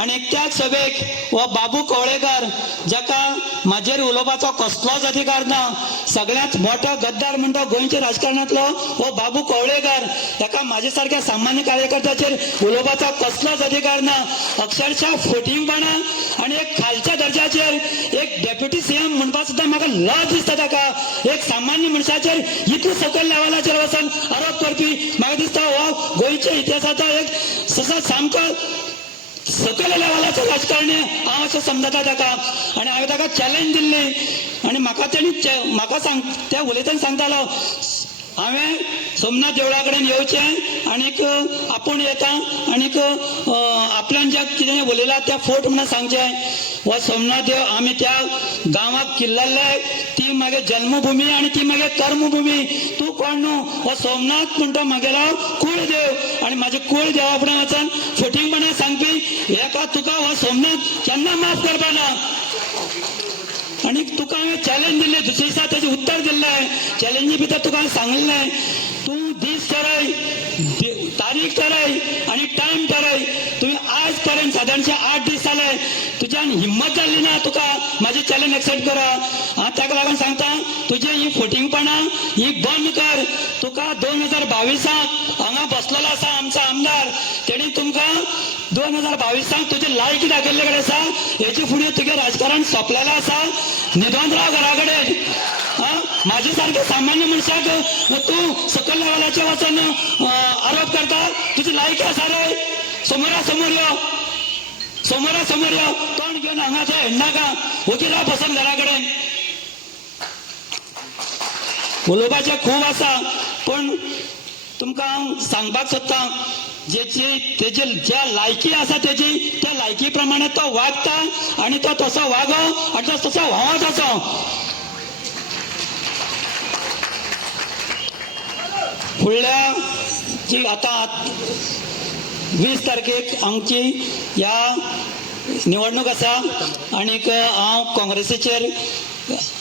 आणि त्याच सभेक व बाबू कवळेकर जाका माझेर उलोवपाचो कसलोच अधिकार ना, सगळ्यात मोठा गद्दार म्हणतो गोंयच्या राजकारणातलो व बाबू कवळेकर, ताका माझे सारख्या सामान्य कार्यकर्त्याचेर उलोवपाचो कसलोच अधिकार ना. अक्षरशः फोटिंगपणा आणि एक खालच्या दर्जाचेर एक डेप्युटी सीएम म्हणपाक सुद्धा म्हाका लज दिसता. ताका एक सामान्य मनशाचेर इतले सकयल लेवलाचेर वचून आरोप करपी म्हाका दिसता हो गोंयच्या इतिहासाचो एक सामको सकयल लेवलाचो राजकारणी हांव अशें समजता ताका. आनी हांवें ताका चॅलेंज दिल्ली आनी म्हाका तेणी म्हाका त्या उलयतना सांगतालो हांवें सोमनाथ देवळा कडेन येवचें आनीक आपूण येता आनीक आपल्यान जें कितें उलयलां त्या फोट म्हणून सांगचें. हो सोमनाथ देव आमी त्या गांवाक किल्लल्ले, ती म्हागे जन्मभुमी आनी ती म्हागे कर्मभुमी. तूं कोण न्हू, हो सोमनाथ म्हणटा म्हागेलो कुळ देव आनी म्हाजे कुळ देवा फुडें वचून फटींगपणां सांगपी एका तुका हो सोमनाथ केन्ना माफ करपाना. आणि तुका हांवें चॅलेंज दिल्लें, दुसरे दिसा तेजें उत्तर दिल्लें. चॅलेंजी भितर तुका हांवें सांगलें तूं दीस थाराय, तारीख थाराय आनी टायम थाराय. तुवें आज पर्यंत सादारणशे 8 दीस जाले, तुज्यान हिम्मत जाल्ली ना तुका म्हाजी चॅलेंज एक्सेप्ट करप. हांव ताका लागून सांगता तुजें ही फोटिंगपणां ही बंद कर. तुका 2022 हांगा बसलेलो आसा आमचो आमदार, तेणी तुमकां 2022 तुजी लायकी दाखयल्ले कडेन आसा. हेचे फुडें तुगे राजकारण सोंपलेलें आसा. न्हिदोन राव घरा कडेन. माझे सारखे सामान्य मनशाक तूं सकयल लेवलाचेर वचून आरोप करता, तुजी लायकी आसा रे? समोरा समोर यो, समोरा समोर यो, तोंड घेवन हांगा थंय हेडनाका, ओगी राव बसून घरा कडेन. उलोवपाचें खूब आसा पण तुमकां हांव सांगपाक सोदतां तेजी ज्या लायकी आसा तेजी त्या लायकी प्रमाणे तो वागता आनी तो तसो वागो आनी तो तसो व्हांवो ताचो. फुडल्या जी आतां 20 तारखेक आमची ह्या निवडणूक आसा आनीक हांव काँग्रेसीचेर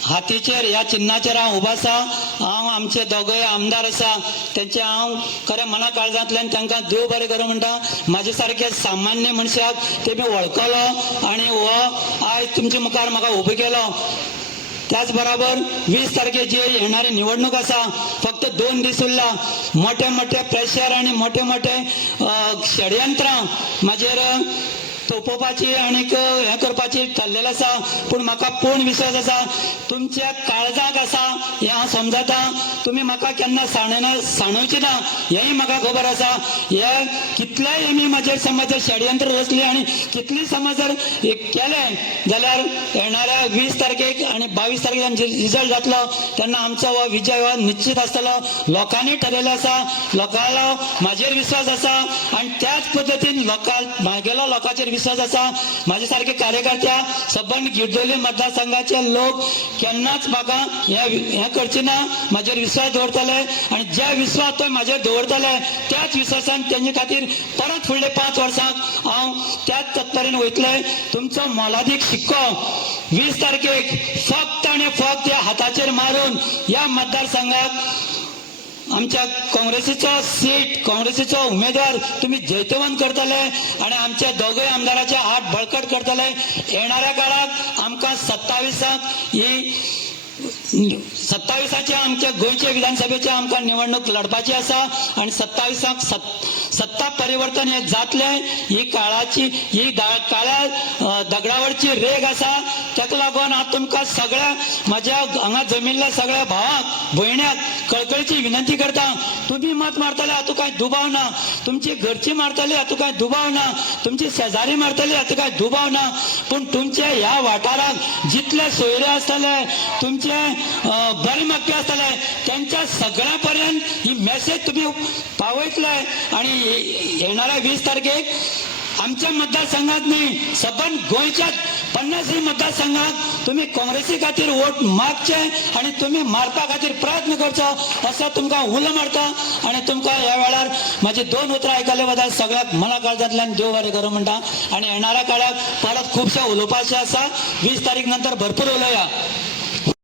हातीचेर ह्या चिन्हाचेर हांव उबो आसा. हांव आमचे दोगय आमदार आसा तेंचे हांव खरें मना काळजांतल्यान तांकां देव बरें करूं म्हणटा. म्हाजे सारके सामान्य मनशाक तेमी वळखलो आनी हो आयज तुमचे मुखार म्हाका उबो केलो. त्याच बरोबर 20 तारखेक जी येणारी निवडणूक आसा, फक्त 2 दीस उरला. मोठे मोठे प्रेशर आनी मोठे मोठे षडयंत्रां म्हाजेर तोपोवपाची आनीक हें करपाची थारलेलें आसा. पूण म्हाका पूर्ण विश्वास आसा तुमच्या काळजाक आसा हें हांव समजता. तुमी म्हाका केन्ना सांणोवची ना हेंय म्हाका खबर आसा. हे कितलेय आमी म्हाजेर समज जर षडयंत्र रचली आनी कितली समज जर केलें जाल्यार येणाऱ्या 20 तारखेक आनी 22 तारखेक आमचो रिजल्ट जातलो तेन्ना आमचो हो विजय हो निश्चित आसतलो. लोकांनी ठरयलें आसा, लोकांलो म्हाजेर विश्वास आसा आनी त्याच पद्दतीन म्हागेलो लोकांचेर विश्वास आसा. म्हाजे सारखे कार्यकर्त्या सबंद गिरदोली मतदारसंघाचे लोक केन्नाच म्हाका हें करचे ना, म्हाजेर विश्वास दवरतले आनी जे विश्वास तो म्हाजेर दवरतले त्याच विश्वासान तेंचे खातीर परत फुडले 5 वर्सांक हांव त्याच तत्परेन वयतले. तुमचो मोलादीक शिक्को 20 तारखेक फक्त आनी फक्त ह्या हाताचेर मारून ह्या मतदारसंघाक आमच्या काँग्रेसीचो सीट, काँग्रेसीचो उमेदवार तुमी जैतवंत करतले आनी आमच्या दोगय आमदाराचे हात बळकट करतले. येणाऱ्या काळाक आमकां 27 ही 27 आमच्या गोंयचे विधानसभेचे आमकां निवडणूक लडपाची आसा आनी 27 सत्ता परिवर्तन हे जातले. ही काळाची ही काळ्या दगडावरची रेग आसा. ताका लागून हांव तुमकां सगळ्या म्हाज्या हांगा जमिल्ल्या सगळ्या भावांक भयण्याक कळकळीची विनंती करता. तुमी मत मारतले हातूंत कांय दुबाव ना, तुमची घरची मारतली हातूंत कांय दुबाव ना, तुमची शेजारी मारतली हातूंत कांय दुबाव ना. पूण तुमचे ह्या वाठाराक जितले सोयरे आसतले, तुमचे बरे मागपी आसतले, त्यांच्या सगळ्या पर्यंत ही मेसेज तुम्ही पावयतले. आणि येणाऱ्या 20 तारखेक आमच्या मतदारसंघात न्ही सबंद गोंयच्या 50 मतदारसंघात तुम्ही काँग्रेसी खातीर वोट मागचे आनी तुम्ही मारपा खातीर प्रयत्न करचो असो तुमकां उलो मारता. आनी तुमकां ह्या वेळार म्हाजी 2 उतरां आयकले बद्दल सगळ्याक मना काळजांतल्यान देव बरें करूं म्हणटा. आनी येणाऱ्या काळाक परत खुबशें उलोवपाचें आसा. 20 तारीख नंतर भरपूर उलोवया.